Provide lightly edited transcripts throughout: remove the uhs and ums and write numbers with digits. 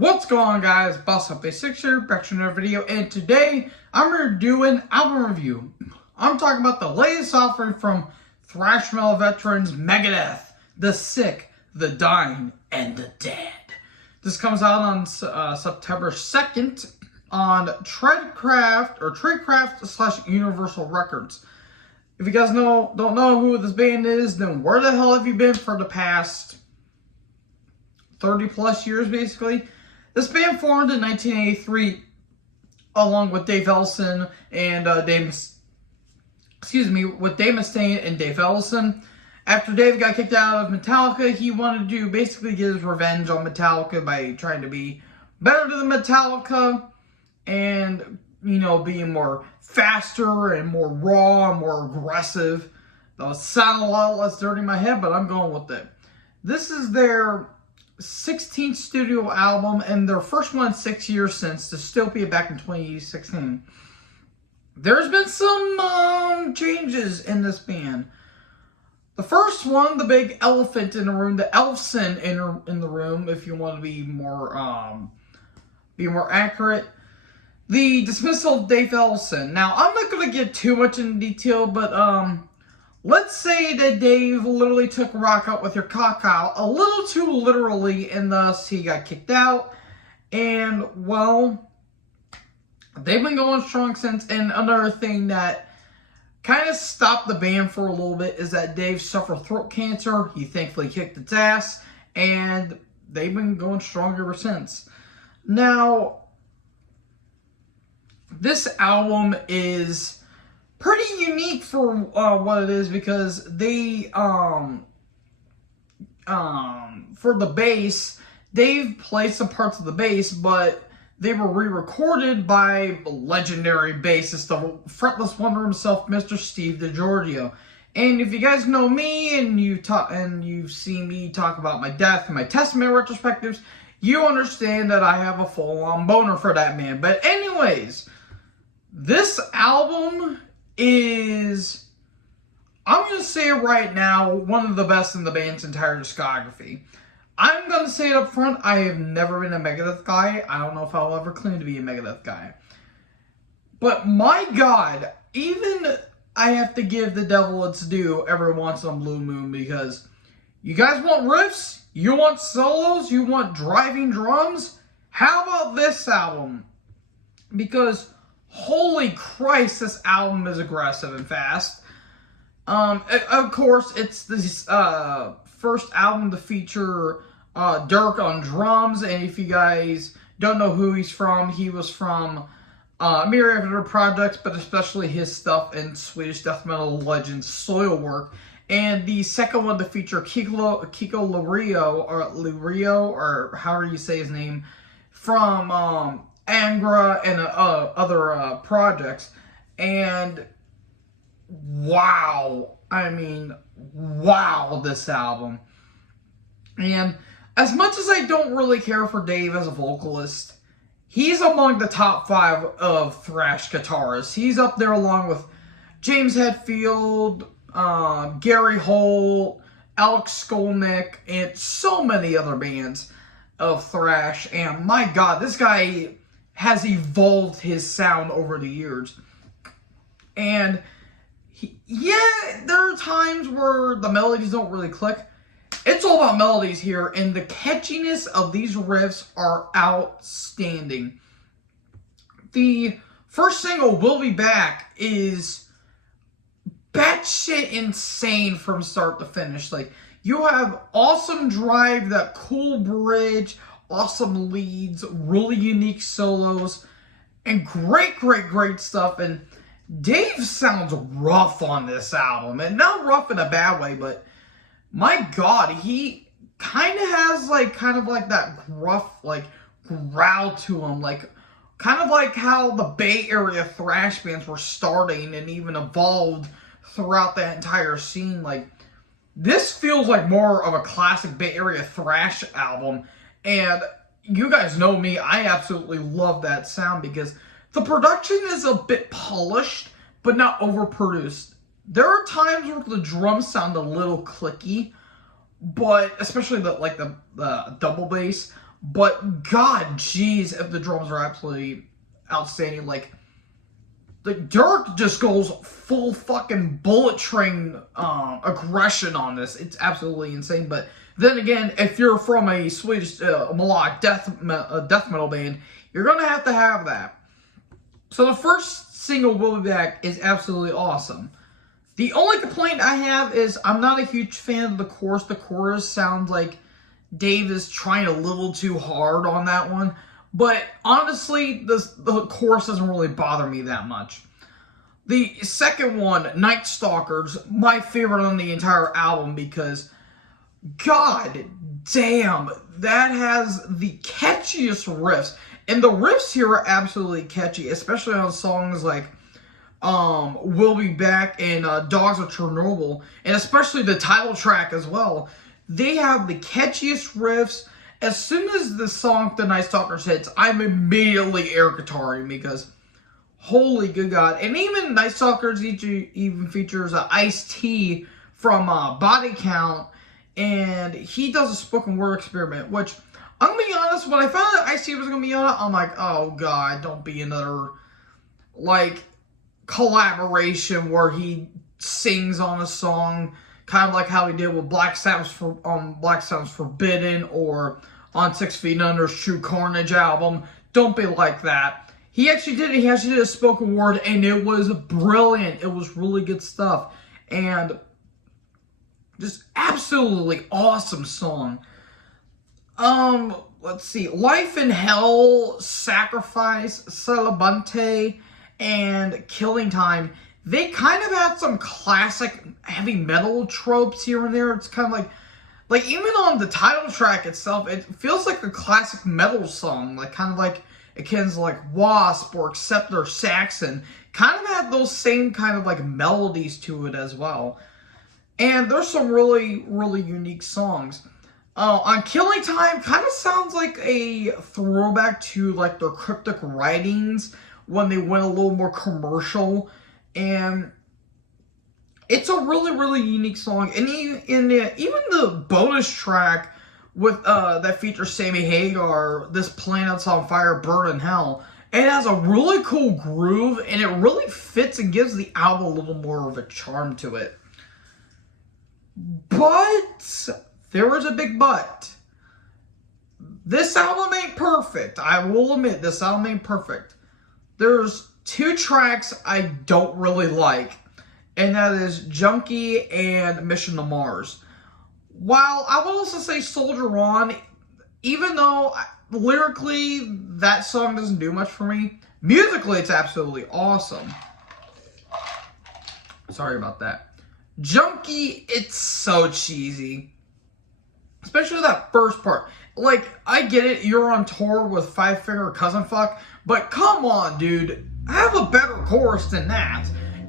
What's going on, guys? Boss Up 6 here, back to another video, and today I'm going to do an album review. I'm talking about the latest offering from thrash metal veterans Megadeth, the sick, the dying, and the dead. This comes out on September 2nd on Tradecraft / Universal Records. If you guys don't know who this band is, then where the hell have you been for the past 30 plus years, basically? This band formed in 1983 along with Dave Ellefson and Dave Mustaine and Dave Ellefson. After Dave got kicked out of Metallica, he wanted to basically get his revenge on Metallica by trying to be better than Metallica and, being more faster and more raw and more aggressive. That sound a lot less dirty in my head, but I'm going with it. This is their 16th studio album and their first one in 6 years since Dystopia back in 2016. There's been some changes in this band. The first one, the big elephant in the room, the Ellefson in the room, if you want to be more accurate, the dismissal of Dave Ellefson. Now, I'm not going to get too much into detail, but let's say that Dave literally took rock out with your cock out a little too literally, and thus he got kicked out. And, well, they've been going strong since. And another thing that kind of stopped the band for a little bit is that Dave suffered throat cancer. He thankfully kicked its ass, and they've been going strong ever since. Now, this album is pretty unique for what it is, because they for the bass, Dave played some parts of the bass, but they were re-recorded by legendary bassist, the fretless wonder himself, Mr. Steve DiGiorgio. And if you guys know me and you've seen me talk about my death and my Testament retrospectives, you understand that I have a full-on boner for that man. But anyways, this album is, I'm going to say it right now, one of the best in the band's entire discography. I'm going to say it up front, I have never been a Megadeth guy. I don't know if I'll ever claim to be a Megadeth guy. But my God, even I have to give the devil its due every once in a blue moon, because you guys want riffs? You want solos? You want driving drums? How about this album? Because holy Christ, this album is aggressive and fast. Of course, it's this first album to feature Dirk on drums, and if you guys don't know who he's from, he was from myriad of other projects, but especially his stuff in Swedish death metal legend Soilwork. And the second one to feature Kiko Lirio, or however you say his name, from Angra and other projects. And wow, wow, this album. And as much as I don't really care for Dave as a vocalist, he's among the top 5 of thrash guitarists. He's up there along with James Hetfield, Gary Holt, Alex Skolnick, and so many other bands of thrash. And my God, this guy has evolved his sound over the years. And there are times where the melodies don't really click. It's all about melodies here, and the catchiness of these riffs are outstanding. The first single, We'll Be Back, is batshit insane from start to finish. Like, you have awesome drive, that cool bridge, awesome leads, really unique solos, and great stuff. And Dave sounds rough on this album, and not rough in a bad way, but my God, he kind of has kind of that gruff, growl to him, kind of like how the Bay Area thrash bands were starting and even evolved throughout that entire scene. This feels like more of a classic Bay Area thrash album, and you guys know me, I absolutely love that sound because the production is a bit polished, but not overproduced. There are times where the drums sound a little clicky, but especially the double bass. But god, jeez, if the drums are absolutely outstanding. Like Dirk just goes full fucking bullet train aggression on this. It's absolutely insane. But then again, if you're from a Swedish melodic death metal band, you're gonna have to have that. So the first single, "We'll Be Back," is absolutely awesome. The only complaint I have is I'm not a huge fan of the chorus. The chorus sounds like Dave is trying a little too hard on that one. But honestly, the chorus doesn't really bother me that much. The second one, "Night Stalkers," my favorite on the entire album because, god damn, that has the catchiest riffs. And the riffs here are absolutely catchy, especially on songs like "We'll Be Back" and "Dogs of Chernobyl," and especially the title track as well. They have the catchiest riffs. As soon as the song "The Night Stalkers" hits, I'm immediately air guitaring because holy good god. And even "Night Stalkers" even features Ice-T from Body Count, and he does a spoken word experiment, which I'm gonna be honest, when I found out Ice-T was gonna be on it, I'm like, oh god, don't be another like collaboration where he sings on a song, kind of like how he did with Black Sabbath's Forbidden or on 6 Feet Under's True Carnage album. Don't be like that. He actually did it. He actually did a spoken word, and it was brilliant. It was really good stuff, and just absolutely awesome song. Let's see. "Life in Hell," "Sacrifice," "Celebante," and "Killing Time." They kind of had some classic heavy metal tropes here and there. It's kind of like even on the title track itself, it feels like a classic metal song, like kind of like akin to like Wasp or Acceptor Saxon. Kind of had those same kind of like melodies to it as well. And there's some really, really unique songs. On "Killing Time," kind of sounds like a throwback to like their Cryptic Writings when they went a little more commercial. And it's a really, really unique song. And even the bonus track with that features Sammy Hagar, "This Planet's on Fire, Burn in Hell," it has a really cool groove, and it really fits and gives the album a little more of a charm to it. But there is a big but. This album ain't perfect. I will admit, this album ain't perfect. There's 2 tracks I don't really like, and that is "Junkie" and "Mission to Mars." While I will also say "Soldier On," even though lyrically that song doesn't do much for me, musically it's absolutely awesome. Sorry about that. "Junkie," it's so cheesy. Especially that first part. Like, I get it, you're on tour with Five Finger Cousin Fuck, but come on, dude. Have a better chorus than that.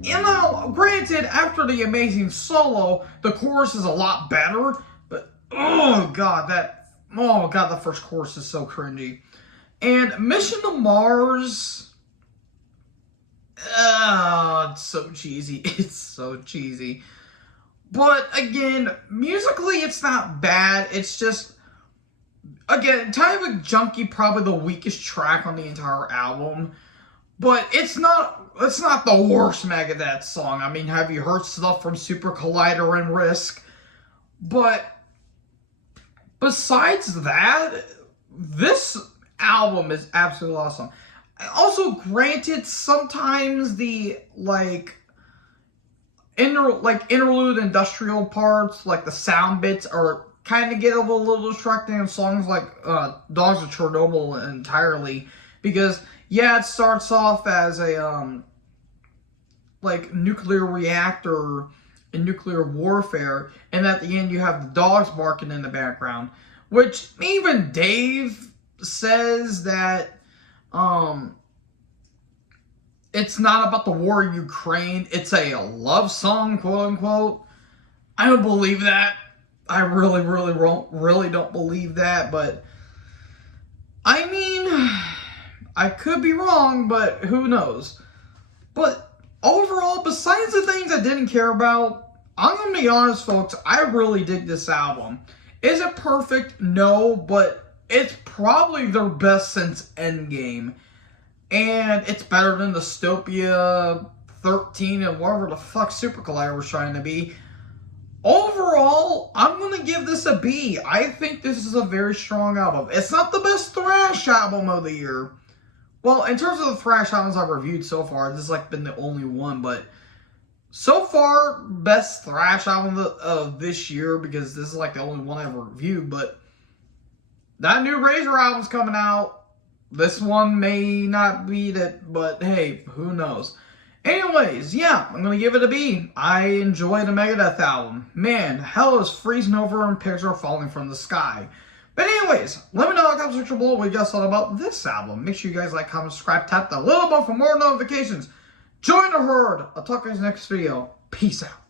You know, granted, after the amazing solo, the chorus is a lot better, but oh god, the first chorus is so cringy. And "Mission to Mars," it's so cheesy. It's so cheesy. But again, musically, it's not bad. It's just, again, Time of a Junkie, probably the weakest track on the entire album. But it's not the worst Megadeth song. I mean, have you heard stuff from Super Collider and Risk? But besides that, this album is absolutely awesome. Also, granted, sometimes the interlude industrial parts, like the sound bits, are kind of get a little distracting in songs like "Dogs of Chernobyl" entirely, because yeah, it starts off as a nuclear reactor in nuclear warfare, and at the end you have the dogs barking in the background, which even Dave says that it's not about the war in Ukraine, it's a love song, quote unquote. I don't believe that. I really don't believe that, but I mean, I could be wrong, but who knows. But overall, besides the things I didn't care about, I'm going to be honest, folks, I really dig this album. Is it perfect? No, but it's probably their best since Endgame. And it's better than Dystopia 13 and whatever the fuck Super Collider was trying to be. Overall, I'm going to give this a B. I think this is a very strong album. It's not the best thrash album of the year. Well, in terms of the thrash albums I've reviewed so far, this has like been the only one, but so far, best thrash album of this year, because this is like the only one I've reviewed, but that new Razor album's coming out. This one may not beat it, but hey, who knows. Anyways, yeah, I'm going to give it a B. I enjoy the Megadeth album. Man, hell is freezing over and pigs are falling from the sky. But anyways, let me know in the comment section below what you guys thought about this album. Make sure you guys like, comment, subscribe, tap the little bell for more notifications. Join the herd. I'll talk to you guys next video. Peace out.